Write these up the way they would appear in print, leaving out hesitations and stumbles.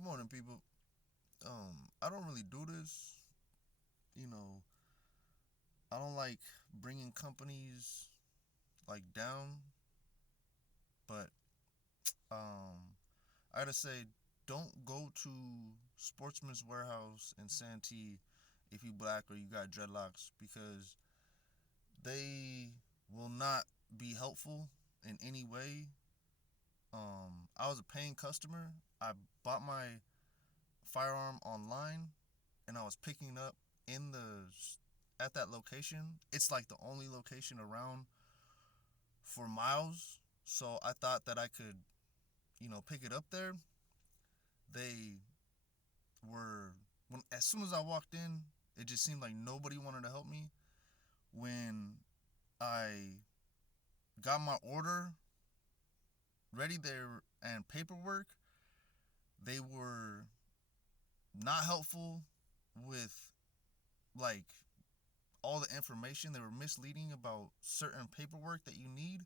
Good morning, people. I don't really do this. You know, I don't like bringing companies like down, but I gotta say, don't go to Sportsman's Warehouse in Santee if you black or you got dreadlocks because they will not be helpful in any way. I was a paying customer. I bought my firearm online and I was picking it up in the at that location. It's like the only location around for miles. So I thought that I could, pick it up there. They were when as soon as I walked in, it just seemed like nobody wanted to help me. When I got my order ready there and paperwork, they were not helpful with like all the information. They were misleading about certain paperwork that you need.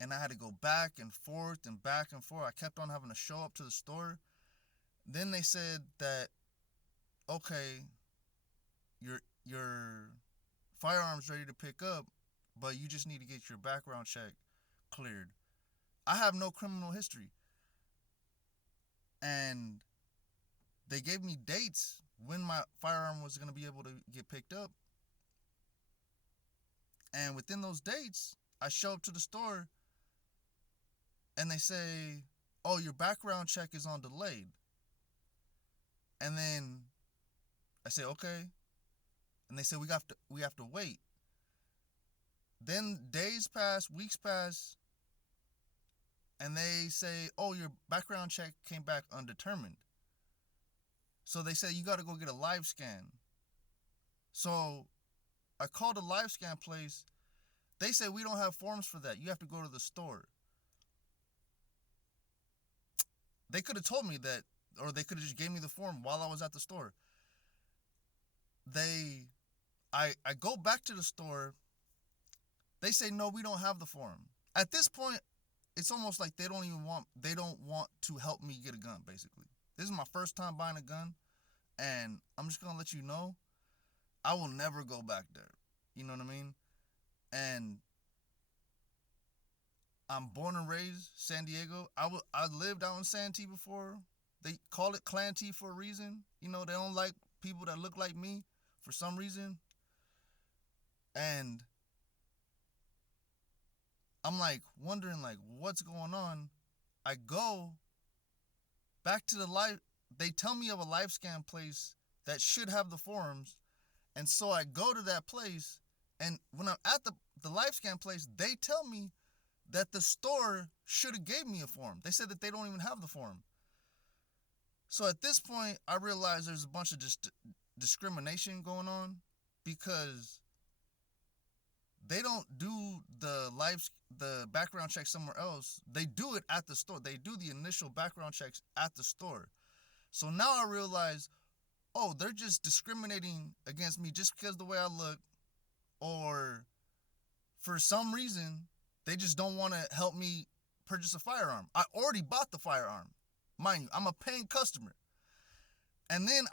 And I had to go back and forth and back and forth. I kept on having to show up to the store. Then they said that, okay, your firearm's ready to pick up, but you just need to get your background check cleared. I have no criminal history. And they gave me dates when my firearm was going to be able to get picked up. And within those dates, I show up to the store and they say, "Oh, your background check is on delayed." And then I say, "Okay." And they say we have to wait. Then days pass, weeks pass, and they say, "Oh, your background check came back undetermined." So they say you got to go get a live scan. So I called the live scan place. They say we don't have forms for that. You have to go to the store. They could have told me that, or they could have just gave me the form while I was at the store. They, I go back to the store. They say no, we don't have the form. At this point, it's almost like they don't want to help me get a gun. Basically, this is my first time buying a gun, and I'm just gonna let you know, I will never go back there. You know what I mean? And I'm born and raised San Diego. I lived out in Santee before. They call it Clan T for a reason. They don't like people that look like me for some reason. And I'm like wondering like what's going on. I go back to the live. They tell me of a live scan place that should have the forms, and so I go to that place. And when I'm at the live scan place, they tell me that the store should have gave me a form. They said that they don't even have the form. So at this point, I realize there's a bunch of discrimination going on because they don't do the background check somewhere else. They do it at the store. They do the initial background checks at the store. So now I realize, oh, they're just discriminating against me just because of the way I look, or for some reason they just don't want to help me purchase a firearm. I already bought the firearm. Mind you, I'm a paying customer. And then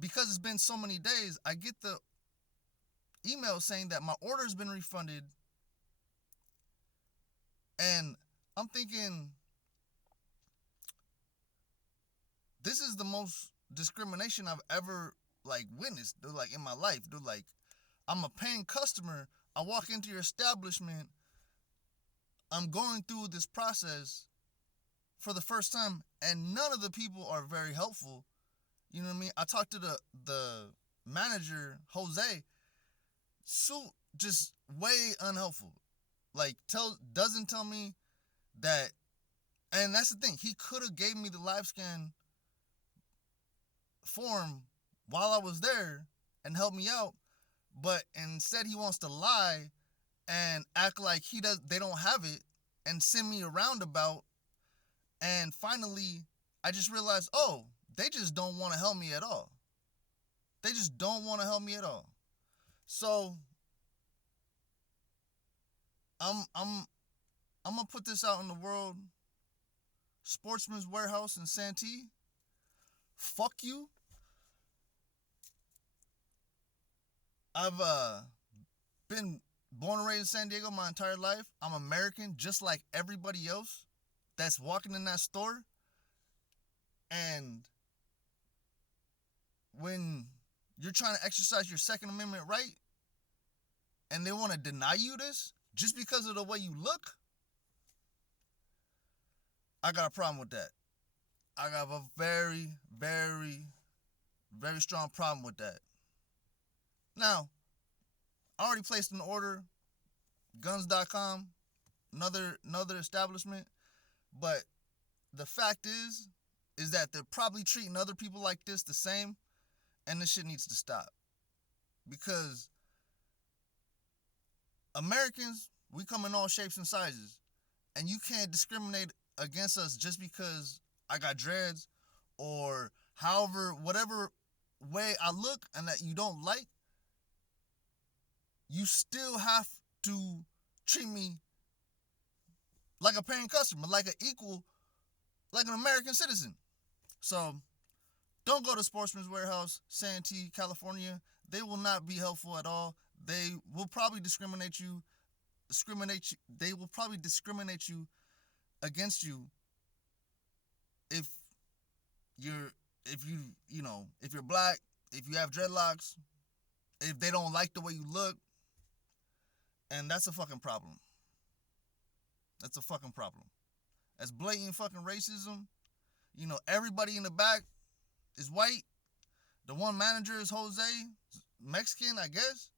because it's been so many days, I get the email saying that my order's been refunded. And I'm thinking, this is the most discrimination I've ever witnessed, dude, in my life. Dude, I'm a paying customer. I walk into your establishment. I'm going through this process for the first time, and none of the people are very helpful. You know what I mean? I talked to the manager, Jose. Just way unhelpful. Doesn't tell me that, and that's the thing. He could have gave me the live scan form while I was there and helped me out, but instead he wants to lie and act like they don't have it and send me a roundabout. And finally, I just realized, oh, they just don't want to help me at all. They just don't want to help me at all. So I'm gonna put this out in the world. Sportsman's Warehouse in Santee, fuck you. I've been born and raised in San Diego my entire life. I'm American, just like everybody else that's walking in that store. And when you're trying to exercise your Second Amendment right and they want to deny you this just because of the way you look, I got a problem with that. I got a very, very, very strong problem with that. Now, I already placed an order, guns.com, another establishment, but the fact is that they're probably treating other people like this the same, and this shit needs to stop. Because Americans, we come in all shapes and sizes, and you can't discriminate against us just because I got dreads or however, whatever way I look and that you don't like. You still have to treat me like a paying customer, like an equal, like an American citizen. So don't go to Sportsman's Warehouse, Santee, California. They will not be helpful at all. They will probably discriminate you. They will probably discriminate you against you if you're black, if you have dreadlocks, if they don't like the way you look. And that's a fucking problem. That's a fucking problem. That's blatant fucking racism. Everybody in the back is white. The one manager is Jose, Mexican, I guess.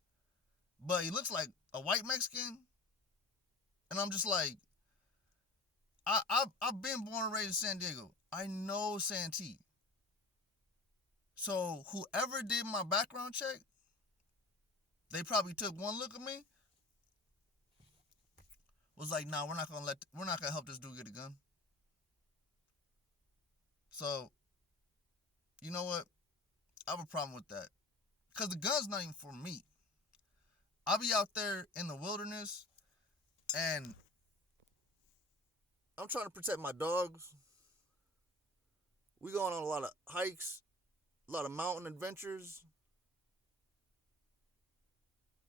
But he looks like a white Mexican. And I'm just like, I've been born and raised in San Diego. I know Santee. So whoever did my background check, they probably took one look at me, was like, nah, we're not gonna help this dude get a gun. So, you know what? I have a problem with that. Because the gun's not even for me. I'll be out there in the wilderness and I'm trying to protect my dogs. We going on a lot of hikes, a lot of mountain adventures.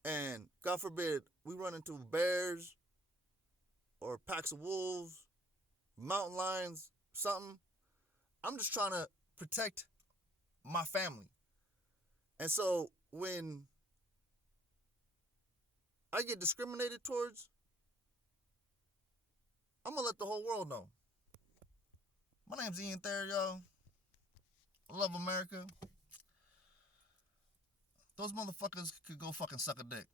And God forbid we run into bears or packs of wolves, mountain lions, something. I'm just trying to protect my family. And so when I get discriminated towards, I'm going to let the whole world know. My name's Ian Thayer, y'all. I love America. Those motherfuckers could go fucking suck a dick.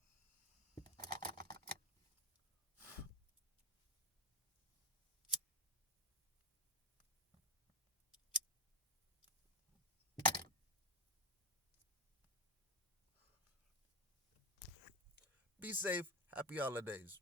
Be safe. Happy holidays.